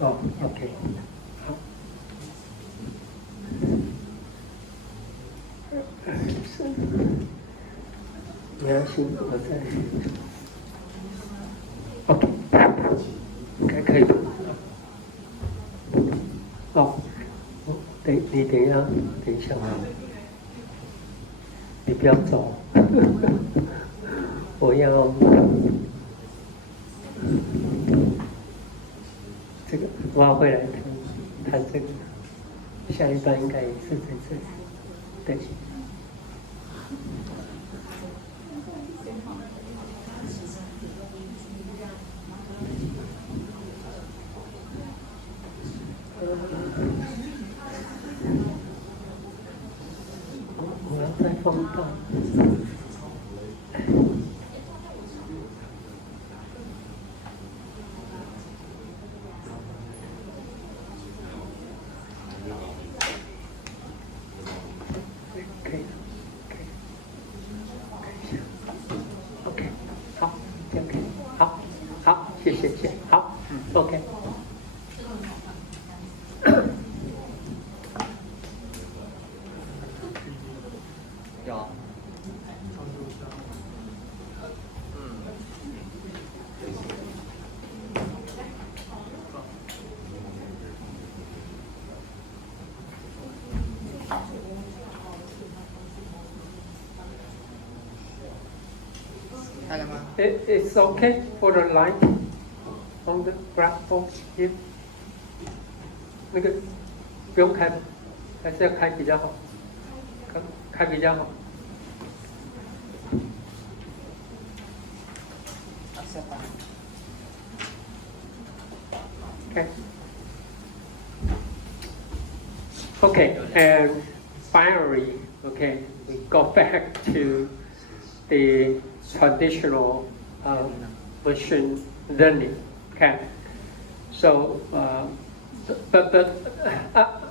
哦，OK，好。是，没关系，我在。OK，应该可以。哦，你等一下啊，你不要走，我要这个，我要回来谈这个，下一段应该也是在这里，对。我要再放大。可以，OK， 好，这样可以，好，谢谢，好，OK。有。It's okay for the light on the platform here。那个不用开，还是要开比较好，开比较好。Okay. Okay, and finally, okay, we go back to the traditional machine learning. Okay, so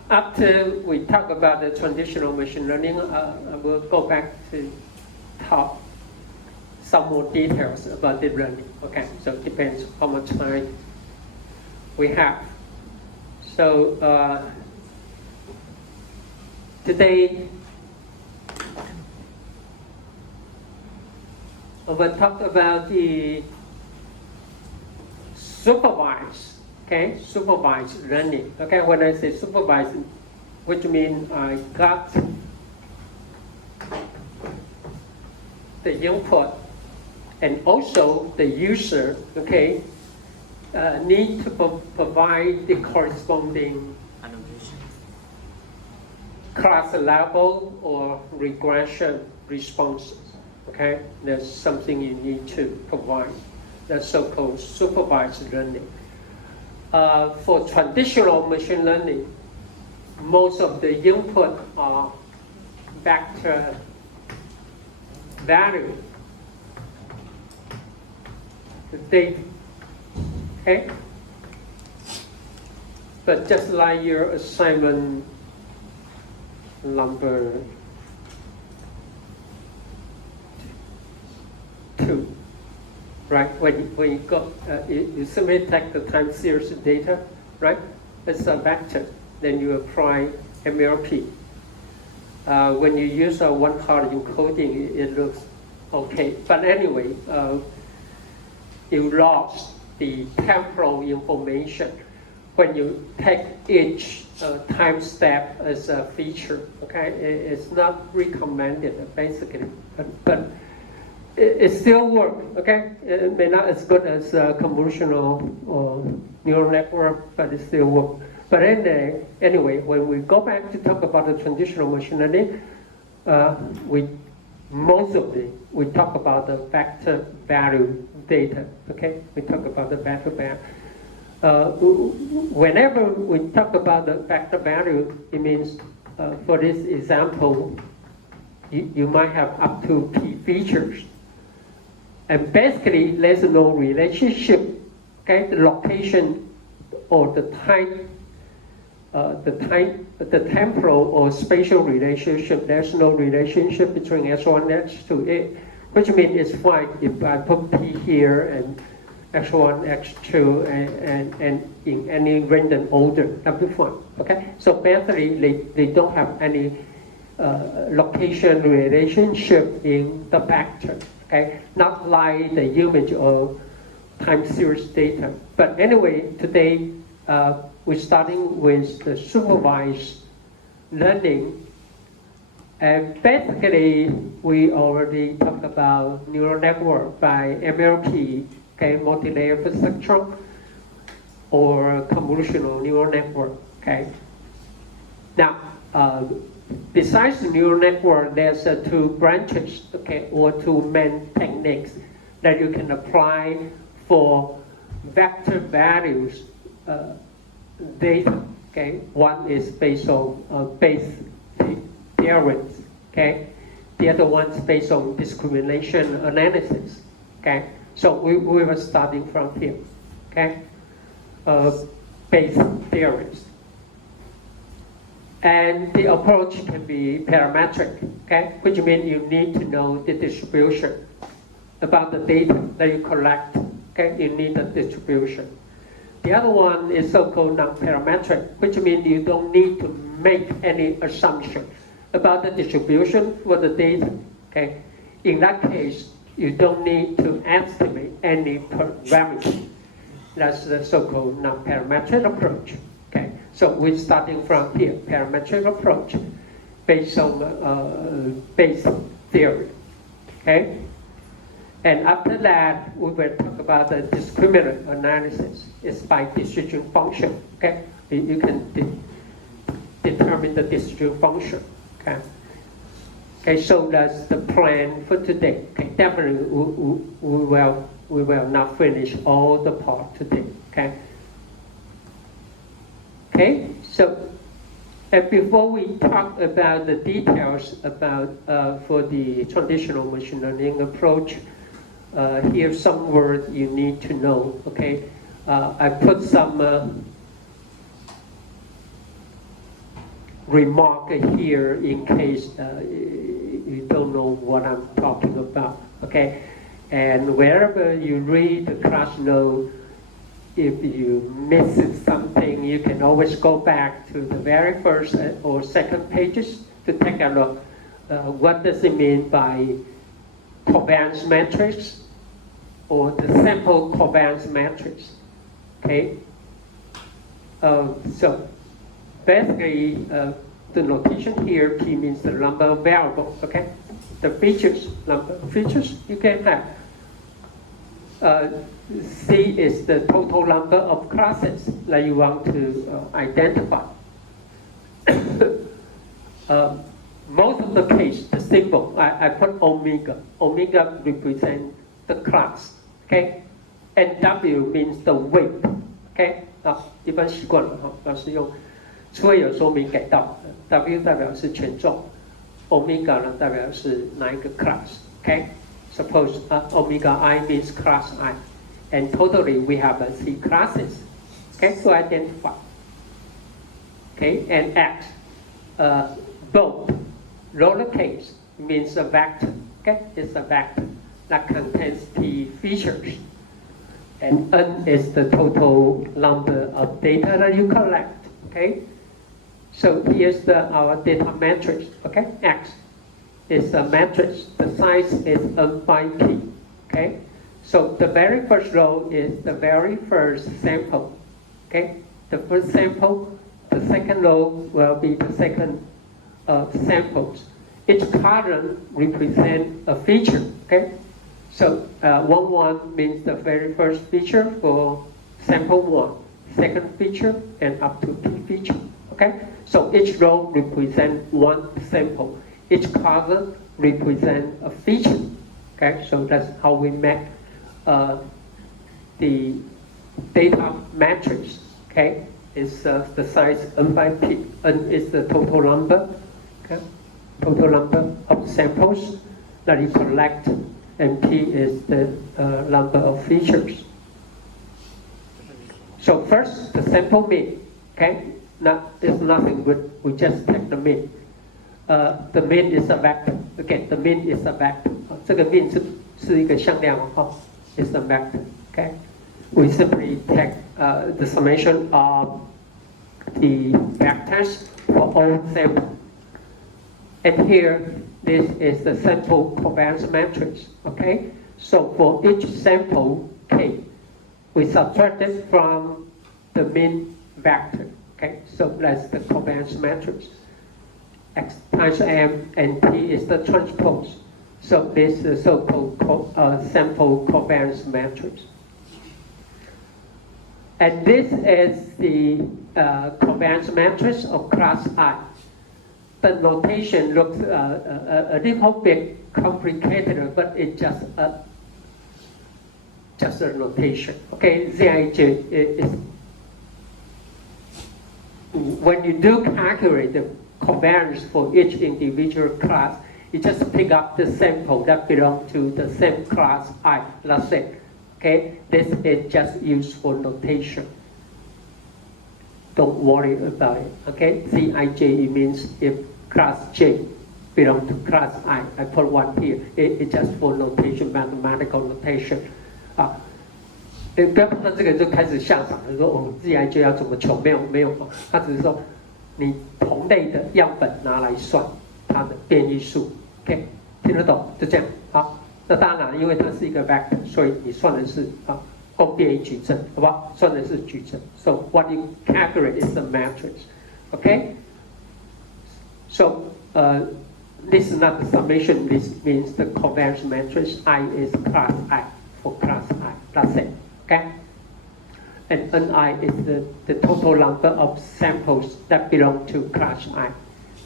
after we talk about the traditional machine learning, we'll go back to talk some more details about deep learning. Okay, so it depends how much time we have. So today we'll talk about the supervised, okay, supervised learning. Okay, when I say supervised, which means I got the input and also the user, okay, need to provide the corresponding class level or regression responses. Okay, there's something you need to provide. That's so-called supervised learning. For traditional machine learning, most of the input are vector value, the data. Okay, but just like your assignment number 2, right? When you go, you simply take the time series data, right? It's a vector. Then you apply MLP. When you use a one-hot encoding, it looks okay. But anyway, you lost the temporal information when you take each time step as a feature. Okay, it's not recommended basically, but it still works. Okay, it may not as good as convolutional or neural network, but it still works. But anyway, when we go back to talk about the traditional machine learning, we talk about the vector value data. Okay, we talk about the vector value. Whenever we talk about the vector value, it means, for this example, you might have up to p features, and basically there's no relationship. Okay, the location or the time. The temporal or spatial relationship, there's no relationship between S1 and S2, which means it's fine if I put P here and x1, x2, and in any random order, that'll be fine. Okay, so basically they don't have any location relationship in the vector. Okay, not like the image or time series data. But anyway, today we're starting with the supervised learning. And basically, we already talked about neural network by MLP, okay, multi-layer perceptron, or convolutional neural network, okay. Now, besides the neural network, there's two branches, okay, or two main techniques that you can apply for vector values data, okay. One is based on Bayes theorems, okay. The other one's based on discrimination analysis, okay. So we were starting from here, okay. Bayes theorems. And the approach can be parametric, okay, which means you need to know the distribution about the data that you collect, okay, you need the distribution. The other one is so-called non-parametric, which means you don't need to make any assumption about the distribution for the data, okay. In that case, you don't need to estimate any parameter. That's the so-called non-parametric approach. Okay, so we're starting from here, parametric approach, based on Bayes theory. Okay, and after that, we will talk about the discriminant analysis. It's by distribution function. Okay, you can determine the distribution function. Okay. Okay, so that's the plan for today. Okay, definitely we will not finish all the part today. Okay. Okay, so and before we talk about the details about for the traditional machine learning approach, here's some words you need to know. Okay, I put some remark here in case you don't know what I'm talking about. Okay, and wherever you read the class note, if you miss something, you can always go back to the very first or second pages to take a look. What does it mean by covariance matrix or the sample covariance matrix? Okay. So basically, the notation here, P means the number of variables. Okay. The features, number of features you can have. C is the total number of classes that you want to identify. Most of the case, the symbol, I put omega. Omega represents the class, okay? And W means the weight, okay? 一般习惯了哈，老师用，除非有说明改到 W 代表是权重 ，omega 呢代表是哪一个 class，okay? Suppose omega I means class I. And totally we have 3 classes, okay, to identify. Okay, and X, bold, lowercase means a vector, okay, it's a vector that contains the features. And N is the total number of data that you collect, okay. So here's our data matrix, okay, X is a matrix, the size is N by P, okay. So the very first row is the very first sample, okay? The first sample, the second row will be the second samples. Each column represents a feature, okay? So 1 means the very first feature for sample 1, second feature, and up to P feature, okay? So each row represents 1 sample. Each column represents a feature, okay? So that's how we make the data matrix, okay, is the size N by P. N is the total number, okay, total number of samples that you collect, and P is the number of features. So first, the sample mean, okay, there's nothing good, we just take the mean. The mean is a vector, okay, the mean is a vector. 这个 mean 是一个向量哦。Is the vector, okay? we simply take the summation of the vectors for all samples. And here, this is the sample covariance matrix, okay? So for each sample K, we subtract it from the mean vector, okay? So that's the covariance matrix. X times M and T is the transpose. So this is the so-called sample covariance matrix. And this is the covariance matrix of class I. The notation looks a little bit complicated, but it's just a notation. Okay, ZIJ is when you do calculate the covariance for each individual class, you just pick up the sample that belong to the same class I. Let's say, okay, this is just used for notation. Don't worry about it. Okay, ZIJ means if class J belong to class I put 1 here. It's just for notation, mathematical notation. 不要看到这个就开始吓傻了，说哦 ，ZIJ 要怎么求？没有，他只是说你同类的样本拿来算它的变异数 ，OK， 听得懂？就这样。好，那当然，因为它是一个 vector， 所以你算的是共变异矩阵，好不好？算的是矩阵。So what you calculate is the matrix, okay? So this is not the summation. This means the covariance matrix I is class I for class I. That's it. Okay, and Ni is the total number of samples that belong to class I.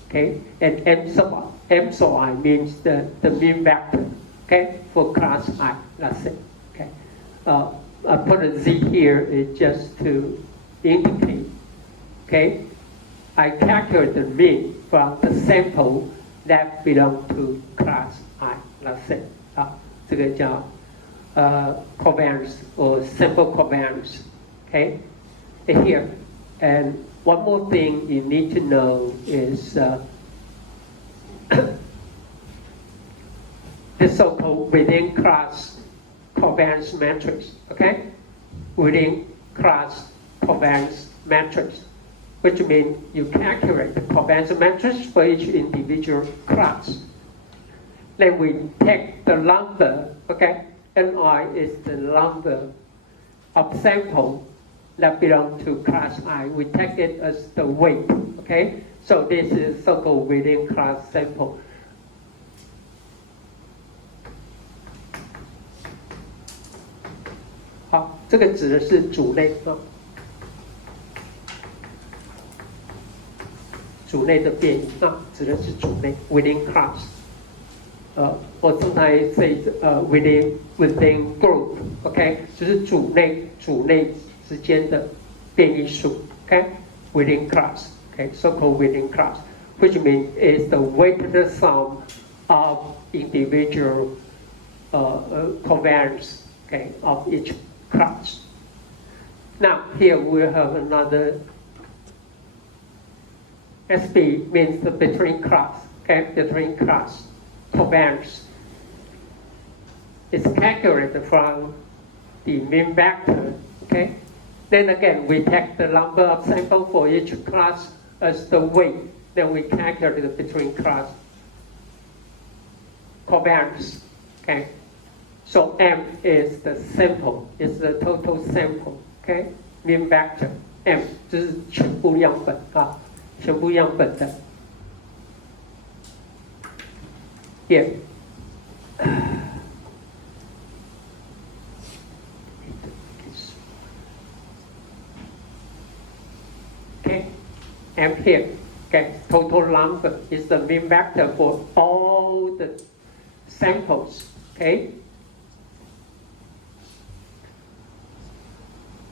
Okay, and M sub I means the mean vector. Okay, for class I. That's it. Okay, I put a Z here is just to indicate. Okay, I calculate the mean from the sample that belong to class I. That's it. 这个叫covariance or sample covariance, okay? And here, and one more thing you need to know is the so-called within class covariance matrix, okay? Within class covariance matrix, which means you calculate the covariance matrix for each individual class. Then we take the number, okay? Ni is the number of sample that belong to class I. We take it as the weight, okay? So this is so-called within class sample. (好，这个指的是主类主类的变异，指的是主类 within class. Or sometimes say within group, okay， 就是主类之间的变异数 ，okay， within class, okay, so-called within class, which means is the weighted sum of individual covariance, okay, of each class. Now here we have another SB means the between class, okay, between class. Covariance is calculated from the mean vector, okay? Then again, we take the number of samples for each class as the weight. Then we calculate the between class covariance, okay? So M is the sample, is the total sample, okay? Mean vector M 就是全部样本全部样本的。Here. Okay, and here, okay, total number is the mean vector for all the samples, okay?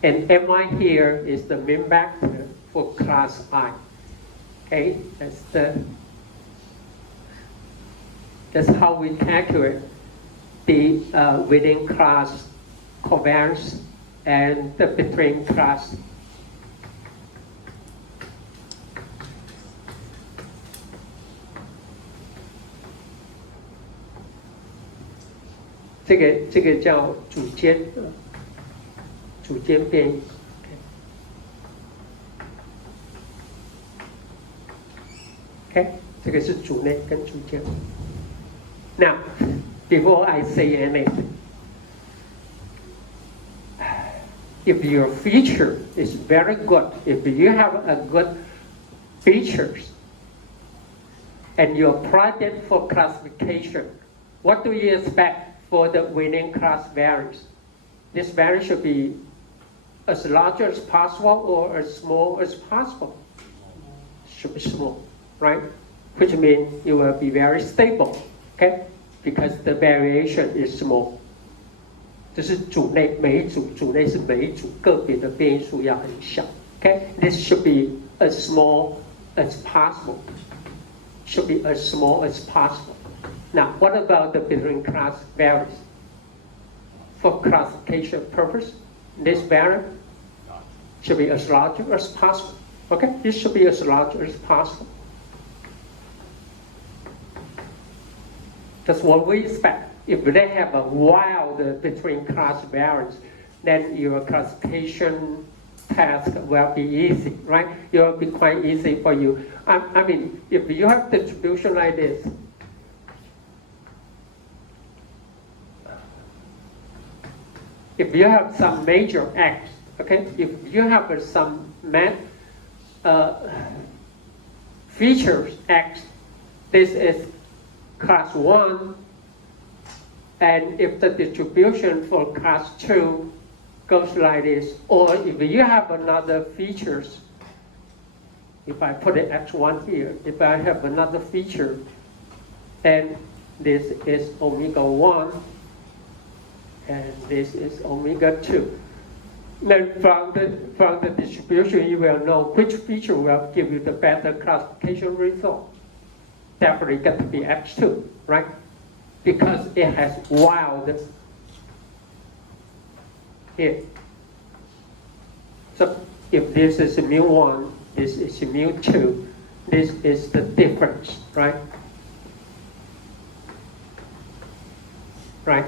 And Mi here is the mean vector for class I, okay? That's how we calculate the within class covariance and the between class. This 叫组间组间变异。OK， 这个是组内跟组间。Now, before I say anything, if your feature is very good, if you have a good features, and you apply it for classification, what do you expect for the winning class variance? This variance should be as large as possible or as small as possible. Should be small, right? Which means it will be very stable, okay? Because the variation is small. 这是组内每一组内是每一组个别的变异数要很小 ，okay? This should be as small as possible. Should be as small as possible. Now, what about the between class variance? For classification purpose, this variance should be as large as possible. Okay, this should be as large as possible. That's what we expect. If they have a wild between class variance, then your classification task will be easy, right? It will be quite easy for you. I mean, if you have distribution like this, if you have some major X, okay, if you have some features X, this is class 1, and if the distribution for class 2 goes like this, or if you have another features, if I put it X1 here, if I have another feature, then this is omega 1, and this is omega 2. Then from the distribution, you will know which feature will give you the better classification result. Definitely got to be X2, right? Because it has wild here. So if this is mu1, this is mu2, this is the difference, right? Right?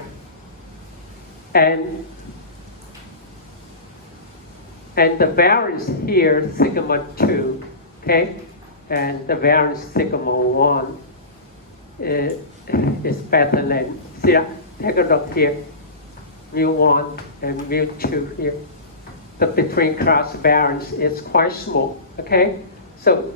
And the variance here, sigma 2, okay? And the variance sigma 1 is better than, see, take a look here, mu1 and mu2 here. The between class variance is quite small, okay? So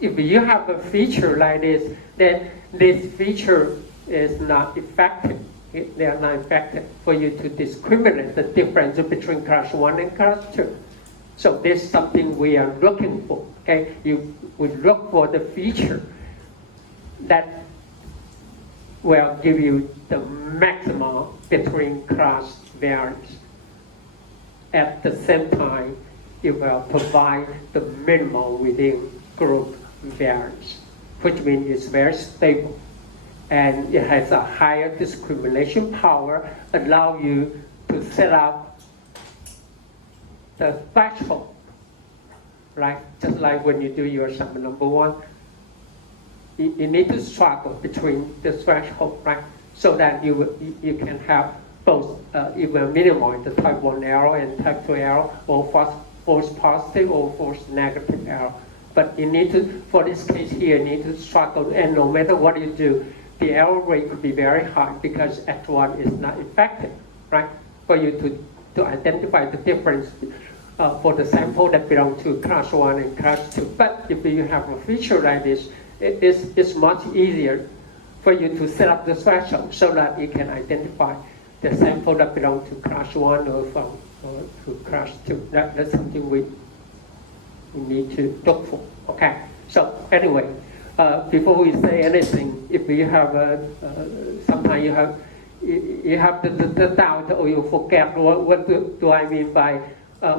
if you have a feature like this, then this feature is not effective. They are not effective for you to discriminate the difference between class 1 and class 2. So this is something we are looking for, okay? You would look for the feature that will give you the maximum between class variance. At the same time, it will provide the minimum within group variance, which means it's very stable. And it has a higher discrimination power, allow you to set up the threshold, right? Just like when you do your sum number 1, you need to struggle between the threshold, right? So that you can have both either minimize the type 1 error and type 2 error, or false positive or false negative error. But you need to, for this case here, you need to struggle, and no matter what you do, the error rate could be very high because X1 is not effective, right? For you to identify the difference for the sample that belong to class 1 and class 2. But if you have a feature like this, it's much easier for you to set up the threshold so that you can identify the sample that belong to class 1 or to class 2. That's something we need to look for, okay? So anyway, before we say anything, if you have sometimes you have the doubt or you forget what do I mean by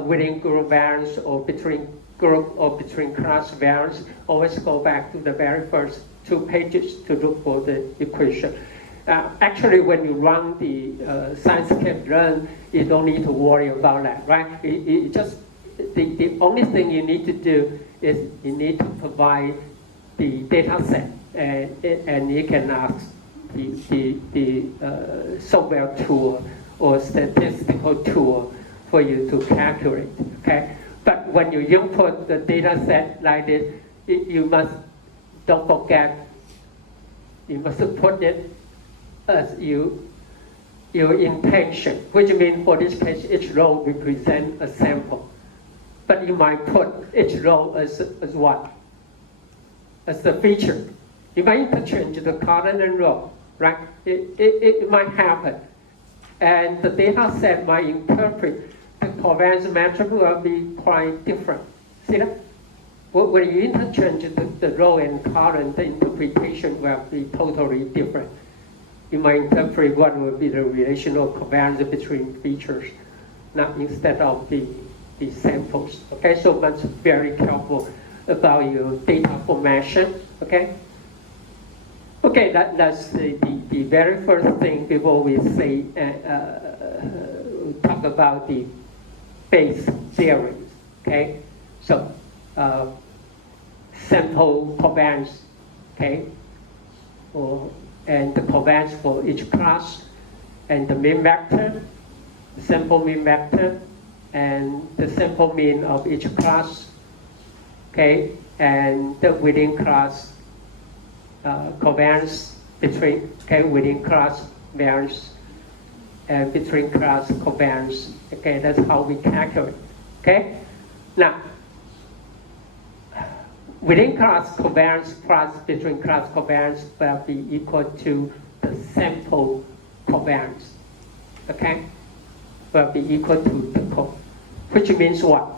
within group variance or between group or between class variance, always go back to the very first 2 pages to look for the equation. Actually, when you run the scikit-learn, you don't need to worry about that, right? It just the only thing you need to do is you need to provide the data set, and you can ask the software tool or statistical tool for you to calculate, okay? But when you input the data set like this, you must, don't forget, you must put it as your intention, which means for this case, each row represents a sample. But you might put each row as what? As the feature. You might interchange the column and row, right? It might happen. And the data set might interpret the covariance matrix will be quite different. See that? When you interchange the row and column, the interpretation will be totally different. You might interpret what will be the relational covariance between features, not instead of the samples. Okay, so that's very careful about your data formation. Okay. Okay, that's the very first thing before we say talk about the base theories. Okay, so sample covariance. Okay, and the covariance for each class, and the mean vector, sample mean vector, and the sample mean of each class, okay, and the within class covariance between, okay, within class variance and between class covariance, okay, that's how we calculate, okay. Now, within class covariance plus between class covariance will be equal to the sample covariance, okay, will be equal to the which means what?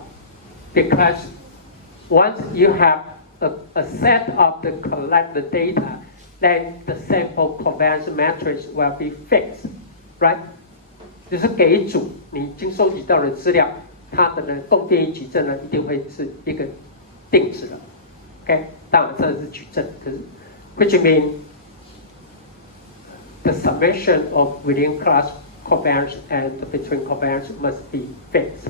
Because once you have a set of the collected data, then the sample covariance matrix will be fixed, right? 就是给一组你已经收集到的资料，它的呢共变异矩阵呢一定会是一个定值的 ，OK？ 当然这是矩阵，可是 which means the summation of within class covariance and between covariance must be fixed.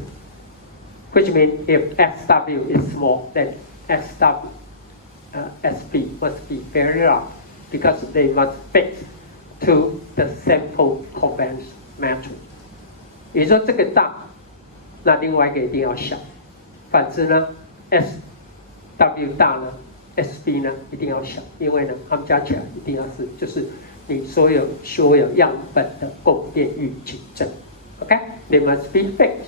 Which means if SW is small, then SW, SB must be very large because they must fit to the sample covariance matrix. 也就是说这个大，那另外一个一定要小。反之呢 ，SW 大呢 ，SB 呢一定要小，因为呢它们加起来一定要是就是你所有样本的共变域矩阵。Okay, they must be fixed.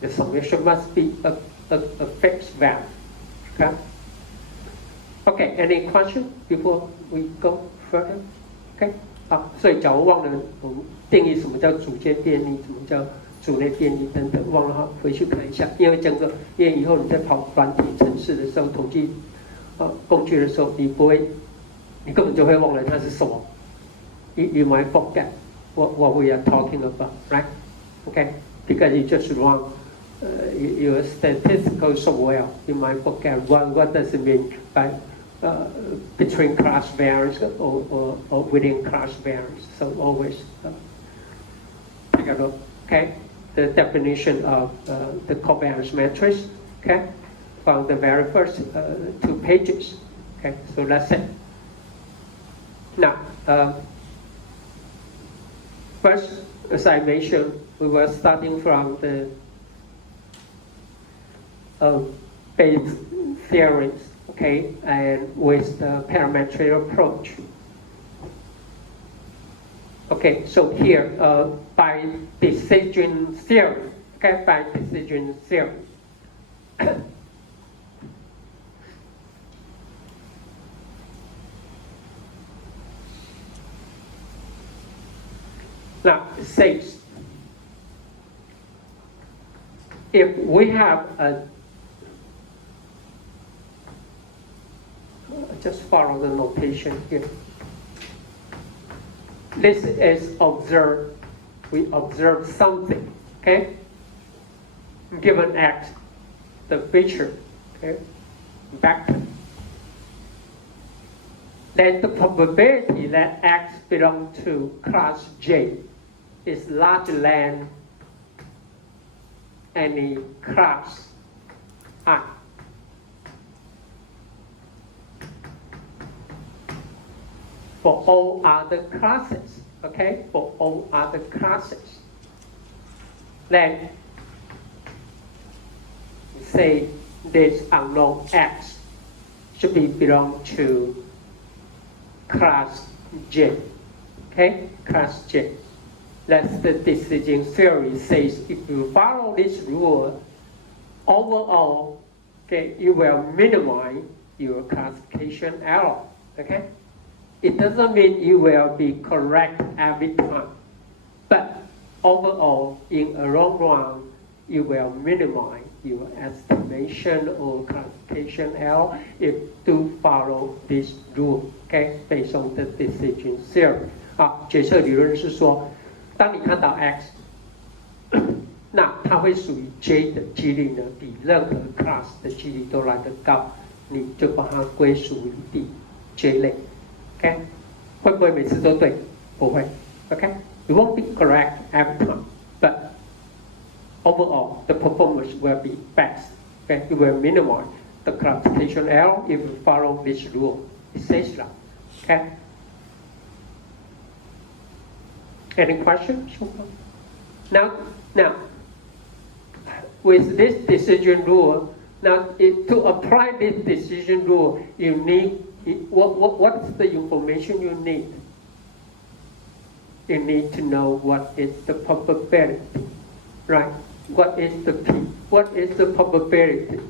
The summation must be a fixed value. Okay. Okay. Any question before we go further? Okay. 好，所以假如忘了我们定义什么叫组间变异，什么叫组内变异等等，忘了哈，回去看一下。因为以后你在跑软体程式的时候，统计工具的时候，你根本就会忘了它是什么。You might forget what we are talking about, right? Okay, because you just run your statistical so well, you might forget what does it mean by between class variance or within class variance. So always take a look. Okay, the definition of the covariance matrix. Okay, from the very first 2 pages. Okay, so that's it. Now. First, as I mentioned, we were starting from the base theories, okay, and with the parametric approach. Okay, so here, by decision theory, okay, by decision theory. Now, it says, if we have just follow the notation here. This is observed, we observe something, okay? Given X, the feature, okay, vector. Then the probability that X belongs to class J is larger than any class I. For all other classes, okay? For all other classes. Then say this unknown X should be belong to class J. Okay, class J. That's the decision theory says if you follow this rule, overall, okay, you will minimize your classification error. Okay, it doesn't mean you will be correct every time, but overall, in a long run, you will minimize your estimation or classification error if you follow this rule. Okay, based on the decision theory. 好，决策理论是说，当你看到 x， 那它会属于 J 的几率呢，比任何 class 的几率都来得高，你就把它归属于第 J 类。OK， 会不会每次都对？不会。OK，you won't be correct every time, but overall the performance will be best. Okay, you will minimize the classification error if you follow this rule. It says that. Okay. Any questions? Now, with this decision rule, to apply this decision rule, you need what's the information you need? You need to know what is the probability, right? What is the P? What is the probability?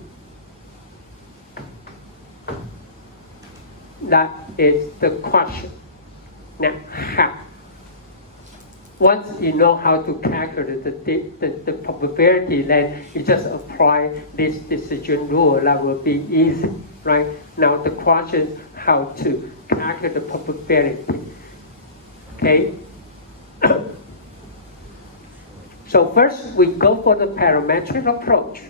That is the question. Now, how? Once you know how to calculate the probability, then you just apply this decision rule. That will be easy, right? Now the question is how to calculate the probability. Okay. So first we go for the parametric approach.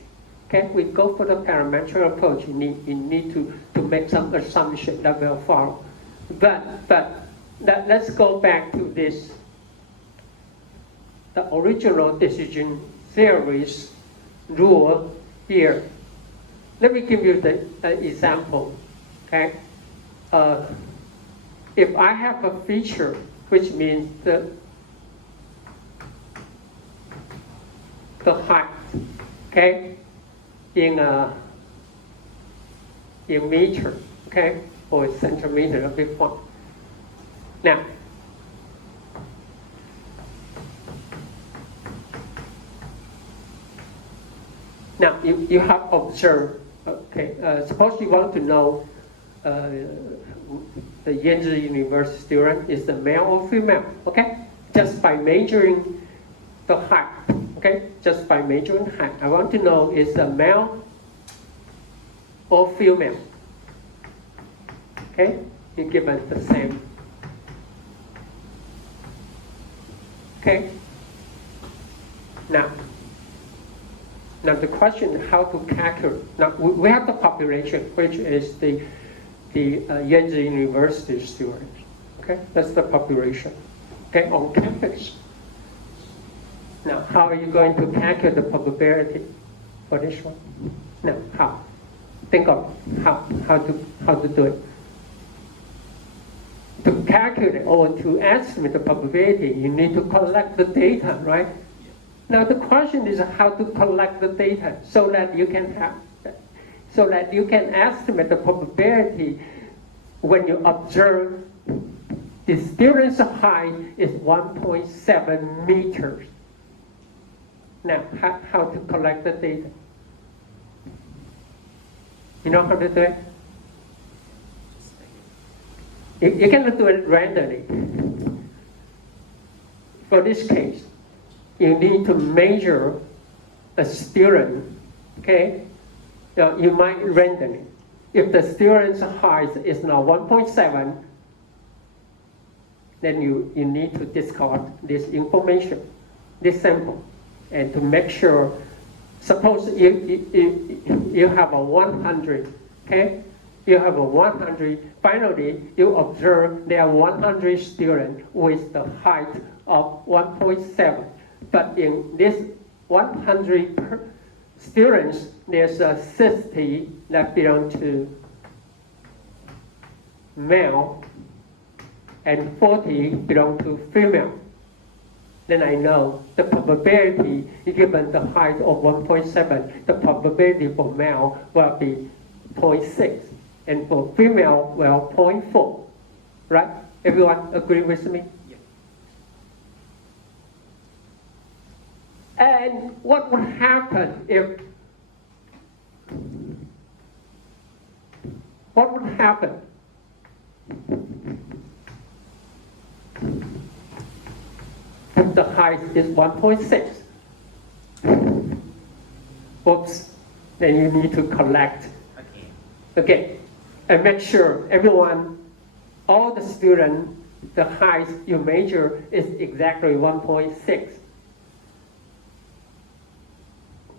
Okay, we go for the parametric approach. You need to make some assumption that will follow. But let's go back to this. The original decision theories rule here. Let me give you the example. Okay, if I have a feature, which means the height, okay, in meter, okay, or centimeter of the point. Now, you have observed, okay, suppose you want to know the YuanZe University student is the male or female, okay? Just by measuring the height, okay? Just by measuring height. I want to know is the male or female, okay? You give us the same, okay? Now the question is how to calculate. Now we have the population, which is the YuanZe University students. Okay, that's the population. Okay, on campus. Now, how are you going to calculate the probability for this one? Now, how? Think of how to do it. To calculate or to estimate the probability, you need to collect the data, right? Now the question is how to collect the data so that you can estimate the probability when you observe the student's height is 1.7 meters. Now how to collect the data? You know how to do it? You cannot do it randomly. For this case, you need to measure a student, okay? Now, you might randomly. If the student's height is now 1.7, then you need to discard this information, this sample, and to make sure, suppose you have a 100, okay? You have a 100, finally you observe there are 100 students with the height of 1.7. But in this 100 students, there's a 60 that belong to male and 40 belong to female. then I know the probability, given the height of 1.7, the probability for male will be 0.6, and for female, well, 0.4, right? Everyone agree with me? Yeah. And what would happen if, if the height is 1.6? Oops, then you need to collect Okay. again and make sure everyone, all the students, the height you measure is exactly 1.6.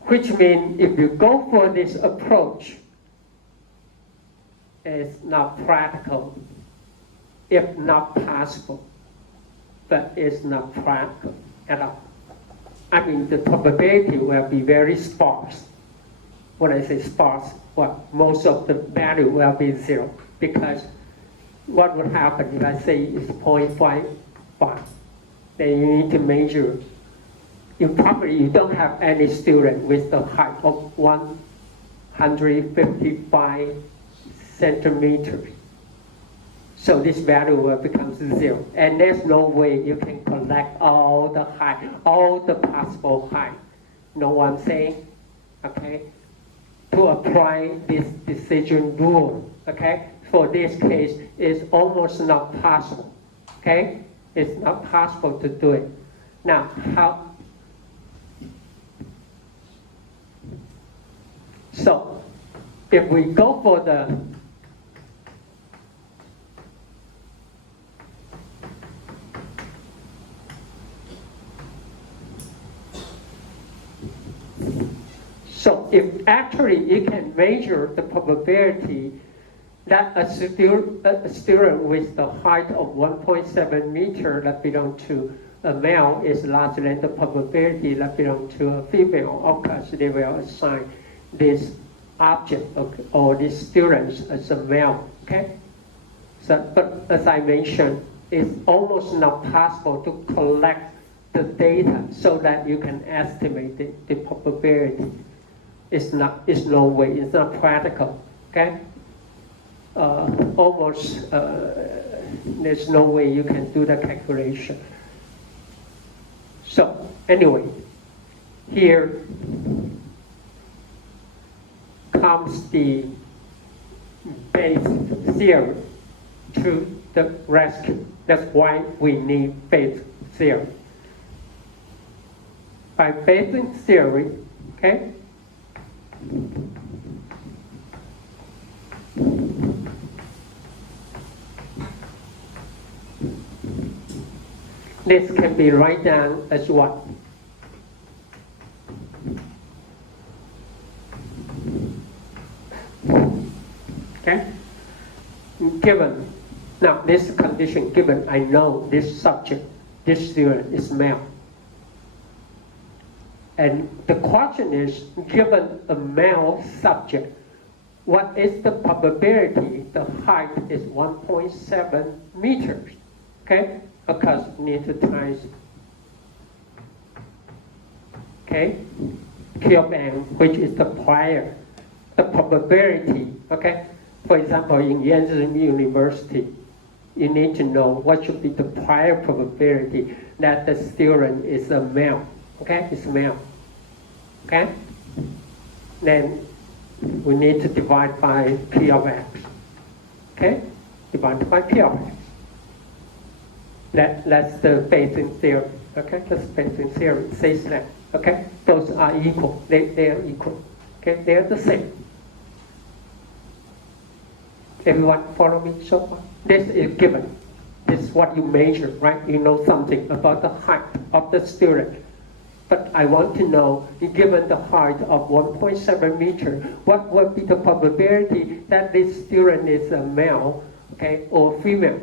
Which means if you go for this approach, it's not practical, if not possible, but it's not practical at all. I mean, the probability will be very sparse. When I say sparse, well, most of the value will be zero, because what would happen if I say it's 0.55? Then you need to measure. You don't have any student with the height of 155 centimeters. So this value will become zero. And there's no way you can collect all the height, all the possible height. Know what I'm saying? Okay? To apply this decision rule, okay? For this case, it's almost not possible, okay? It's not possible to do it. Now, how? So, if we go for the So if actually you can measure the probability that a student with the height of 1.7 meter that belong to a male is larger than the probability that belong to a female, of course they will assign this object or these students as a male, okay? So, but as I mentioned, it's almost not possible to collect the data so that you can estimate the probability. It's no way, it's not practical, okay? There's no way you can do the calculation. So, anyway, here comes the Bayes' theory to the rescue. That's why we need Bayes' theory. By Bayes' theory, okay? This can be written down as what? Okay? Given, now this condition given, I know this subject, this student is male. And the question is, given a male subject, what is the probability the height is 1.7 meters? Okay? Because you need to times, okay, Q of n, which is the prior, the probability, okay? For example, in YuanZe University, you need to know what should be the prior probability that the student is a male, okay? It's male, okay? Then we need to divide by P of x, okay? Divide by P of x. That's the Bayes' theory, okay? That's Bayes' theory, says that, okay? Those are equal, they are equal, okay? They are the same. Everyone follow me so far? This is given. This is what you measure, right? You know something about the height of the student. But I want to know, given the height of 1.7 meter, what would be the probability that this student is a male, okay, or female?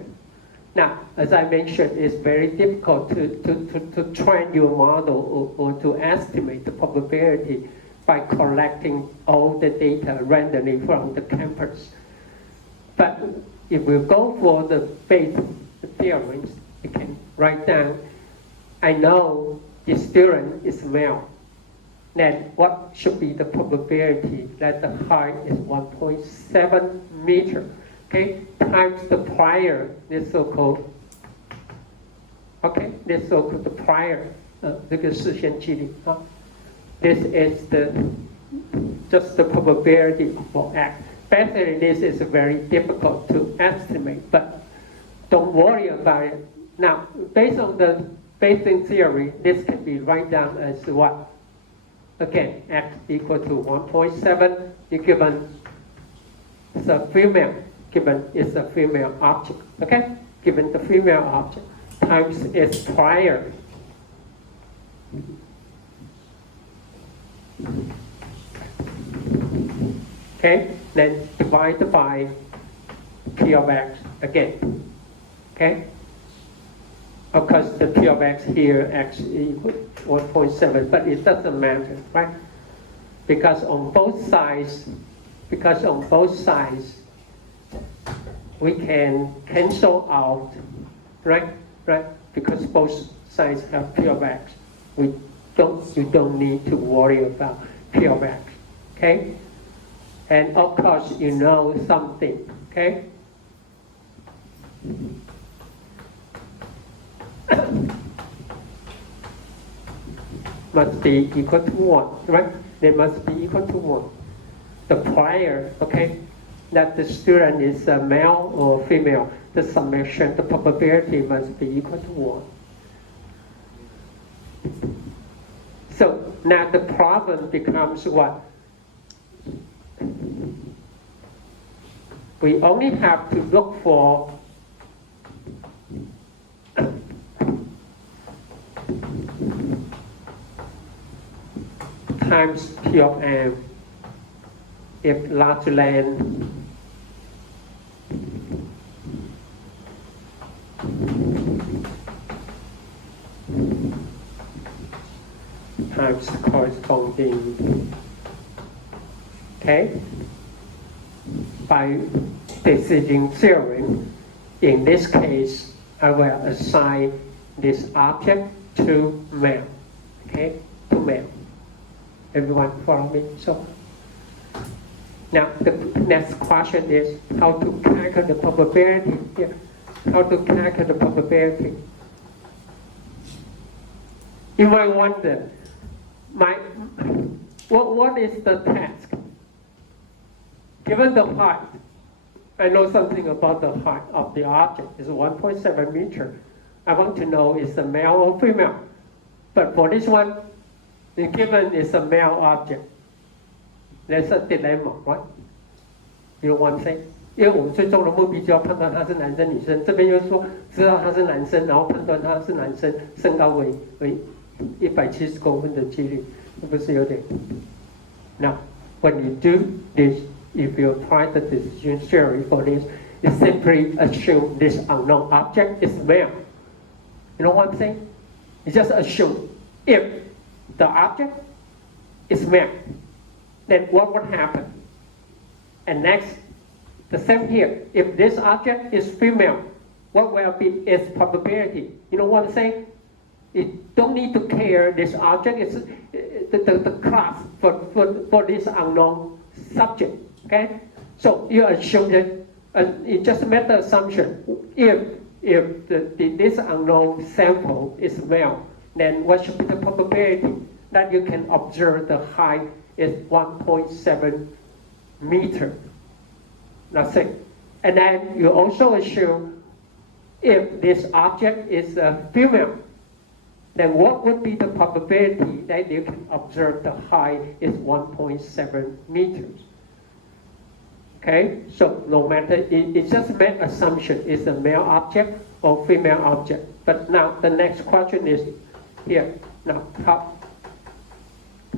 Now, as I mentioned, it's very difficult to train your model or to estimate the probability by collecting all the data randomly from the campus. But if we go for the Bayes' theorems, you can write down I know the student is male, then what should be the probability that the height is 1.7 meter, okay, times the prior, this so-called, okay, this so-called the prior, 这个视线距离啊 this is just the probability for X. Basically, this is very difficult to estimate, but don't worry about it. Now, based on the Bayesian theory, this can be written down as what? Again, X equal to 1.7, given it's a female, given it's a female object, okay? Given the female object times its prior. Okay, then divided by P of X again. Okay? Of course, the P of X here, X equals 1.7, but it doesn't matter, right? Because on both sides, we can cancel out, right? Right? Because both sides have P of X. You don't need to worry about P of X, okay? And of course, you know something, okay? Must be equal to 1, right? They must be equal to 1. The prior, okay, that the student is a male or female, the summation, the probability must be equal to 1. So now the problem becomes what? We only have to look for times P of M if large length times corresponding, okay? By decision theorem, in this case, I will assign this object to male, okay? To male. Everyone follow me? So now the next question is how to calculate the probability here. How to calculate the probability. You might wonder, what is the task? Given the height, I know something about the height of the object. It's 1.7 meter. I want to know is a male or female. But for this one, the given is a male object. There's a dilemma, right? You know what I'm saying? 因为我们最终的目的就要判断他是男生女生，这边又说知道他是男生，然后判断他是男生，身高为170公分的几率，是不是有点 ？Now, when you do this, if you apply the decision theory for this, you simply assume this unknown object is male. You know what I'm saying? You just assume if the object is male, then what would happen? And next, the same here. If this object is female, what will be its probability? You know what I'm saying? You don't need to care this object is the class for this unknown subject. Okay? So you assume that it's just a meta assumption. If this unknown sample is male, then what should be the probability that you can observe the height is 1.7 meter. That's it. And then you also assume if this object is a female, then what would be the probability that you can observe the height is 1.7 meters? Okay, so no matter, it's just an assumption, it's a male object or female object. But now the next question is here. Now,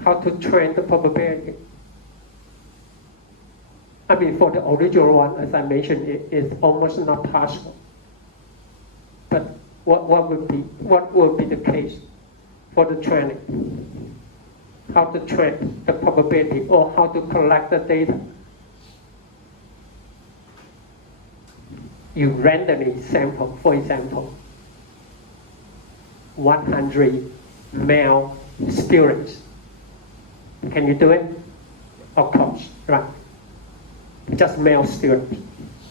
how to train the probability? I mean, for the original one, as I mentioned, it is almost not possible. But what would be the case for the training? How to train the probability or how to collect the data? You randomly sample, for example. 100 male students. Can you do it? Of course, right? Just male students,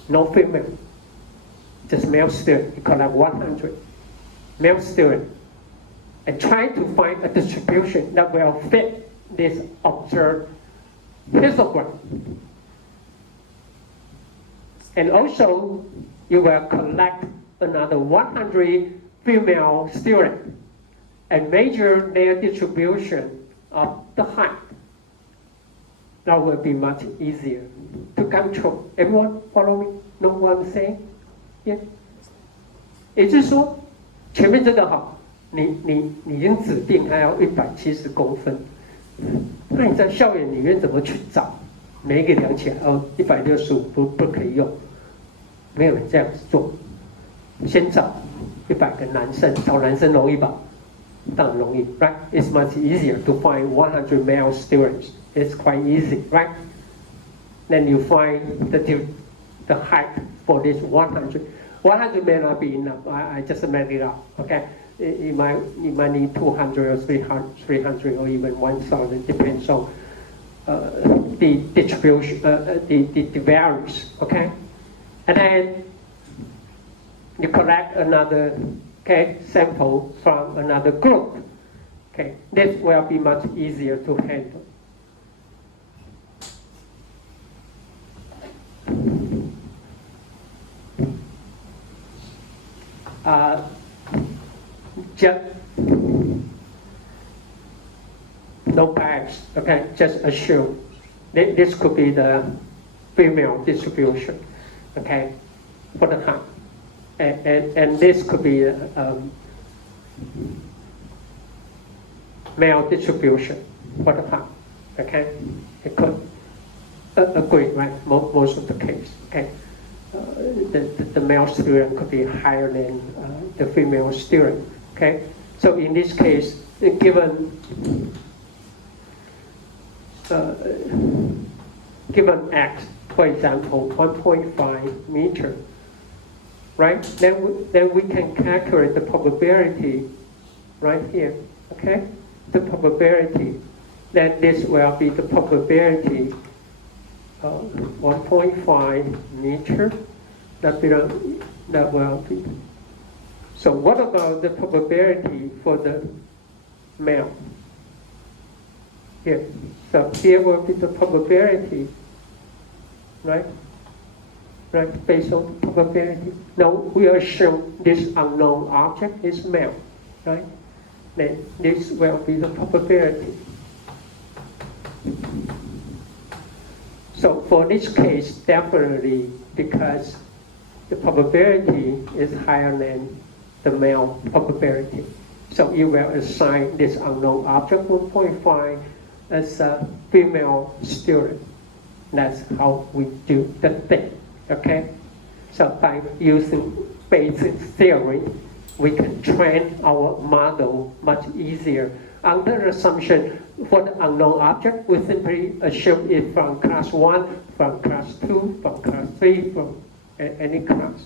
no female. Just male student. You collect 100 male students and try to find a distribution that will fit this observed histogram. And also, you will collect another 100 female students and measure their distribution of the height. That will be much easier to control. Everyone follow me? Know what I'm saying? Yeah. 也就是说，前面这个哈，你已经指定它要170公分，那你在校园里面怎么去找？每一个量起来165不可以用，没有人这样子做。先找100个男生，找男生容易吧？当然容易 ，right? It's much easier to find 100 male students. It's quite easy, right? Then you find the height for this 100. 100 may not be enough. I just made it up. Okay, you might need 200 or 300 or even 1,000. Depends on the distribution, the variance. Okay, and then you collect another sample from another group. Okay, this will be much easier to handle. Just no bias, okay? Just assume this could be the female distribution, okay, for the height, and this could be male distribution for the height, okay? It could agree, right? Most of the case, okay? The male student could be higher than the female student. Okay, so in this case, given X, for example, 1.5 meter, right? Then we can calculate the probability right here. Okay, the probability. Then this will be the probability. 1.5 meter, that will be. So what about the probability for the male? Here, so here will be the probability, right? Right, based on probability. Now we assume this unknown object is male, right? Then this will be the probability. So for this case, definitely because the probability is higher than the male probability. So you will assign this unknown object 1.5 as a female student. That's how we do the thing, okay? So by using Bayes' theory, we can train our model much easier. Under the assumption for the unknown object, we simply assume it from class 1, from class 2, from class 3, from any class.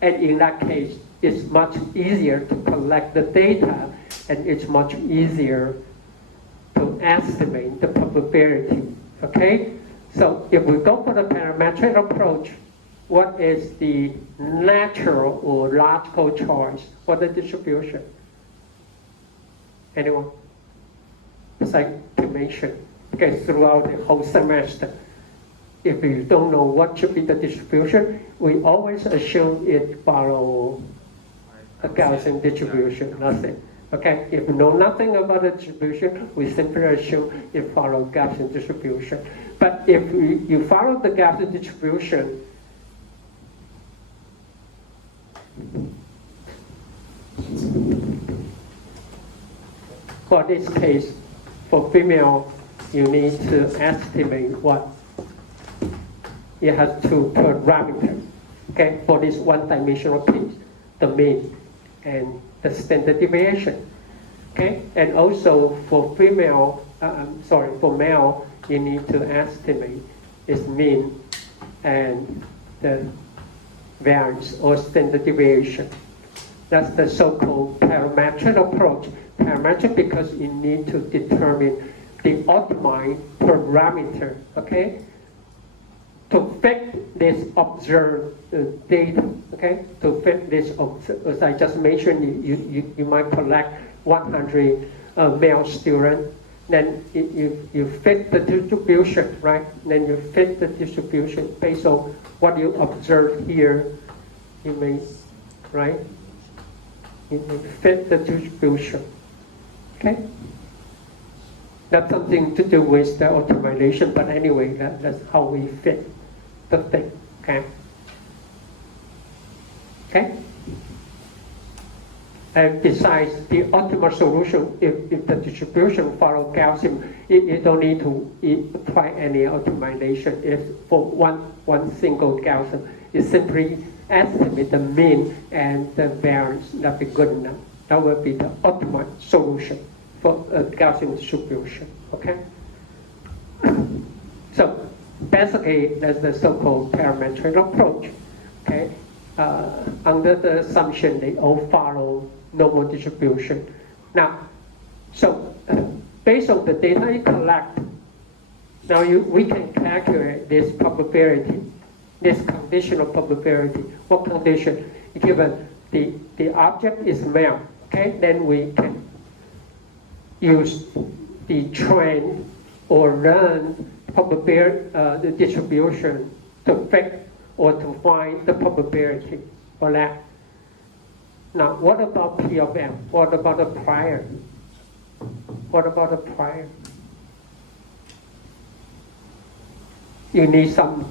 And in that case, it's much easier to collect the data, and it's much easier to estimate the probability, okay? So if we go for the parametric approach, what is the natural or logical choice for the distribution? Anyone? It's like to mention, okay, throughout the whole semester, if you don't know what should be the distribution, we always assume it follows a Gaussian distribution, that's it. Okay, if we know nothing about the distribution, we simply assume it follows Gaussian distribution. But if you follow the Gaussian distribution, for this case, for female, you need to estimate what? It has two parameters, okay, for this one-dimensional piece, the mean and the standard deviation, okay? And also for female, for male, you need to estimate its mean and the variance or standard deviation. That's the so-called parametric approach. Parametric because you need to determine the optimized parameter, okay? To fit this observed data, okay? To fit this, as I just mentioned, you might collect 100 male students, then you fit the distribution, right? Then you fit the distribution based on what you observe here. You may, right? You may fit the distribution, okay? That's something to do with the optimization, but anyway, that's how we fit the thing, okay? Okay? And besides the optimal solution, if the distribution follow Gaussian, you don't need to apply any optimization. If for one single Gaussian, you simply estimate the mean and the variance, that'll be good enough. That will be the optimal solution for a Gaussian distribution, okay? So basically, that's the so-called parametric approach, okay? Under the assumption they all follow normal distribution. Now, so based on the data you collect, now we can calculate this probability, this conditional probability. What condition? Given the object is male, okay? Then we can use the trend or run probability, the distribution to fit or to find the probability for that. Now, what about P of M? What about the prior? What about the prior? You need some,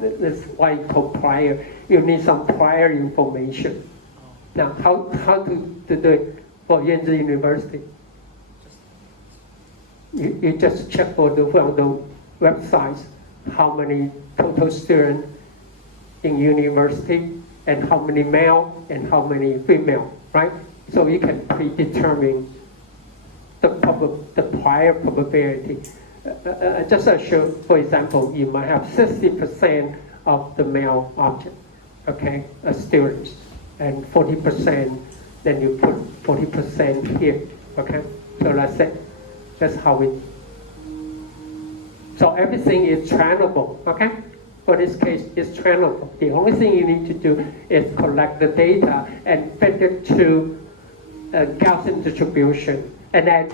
that's why you call prior. You need some prior information. Now, how to do it for YuanZe University? You just check from the websites how many total students in university and how many male and how many female, right? So you can predetermine the prior probability. Just to show, for example, you might have 60% of the male object, okay, students, and 40%, then you put 40% here, okay? So that's it. That's how it. So everything is trainable, okay? For this case, it's trainable. The only thing you need to do is collect the data and fit it to a Gaussian distribution. And then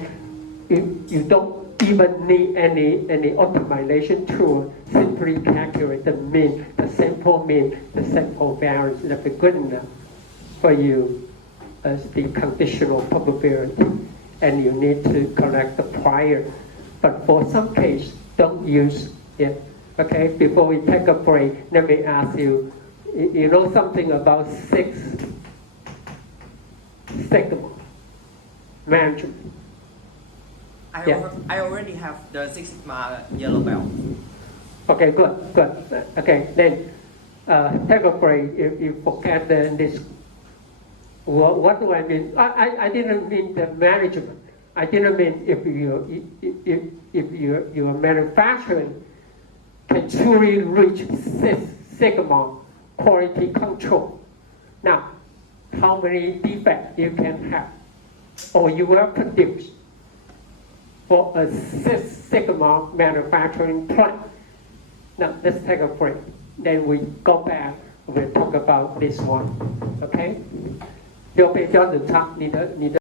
you don't even need any optimization tool. Simply calculate the mean, the sample mean, the sample variance. That'll be good enough for you as the conditional probability. And you need to collect the prior. But for some case, don't use it. Okay, before we take a break, let me ask you, you know something about Six Sigma management? I already have the Six Sigma yellow belt. Okay, good. Okay, then take a break. If you forget this, what do I mean? I didn't mean the management. I didn't mean if your manufacturing can truly reach Six Sigma quality control. Now, how many defects you can have or you will produce for a Six Sigma manufacturing plant. Now, let's take a break. Then we go back, we'll talk about this one, okay? 刘北标准差，你的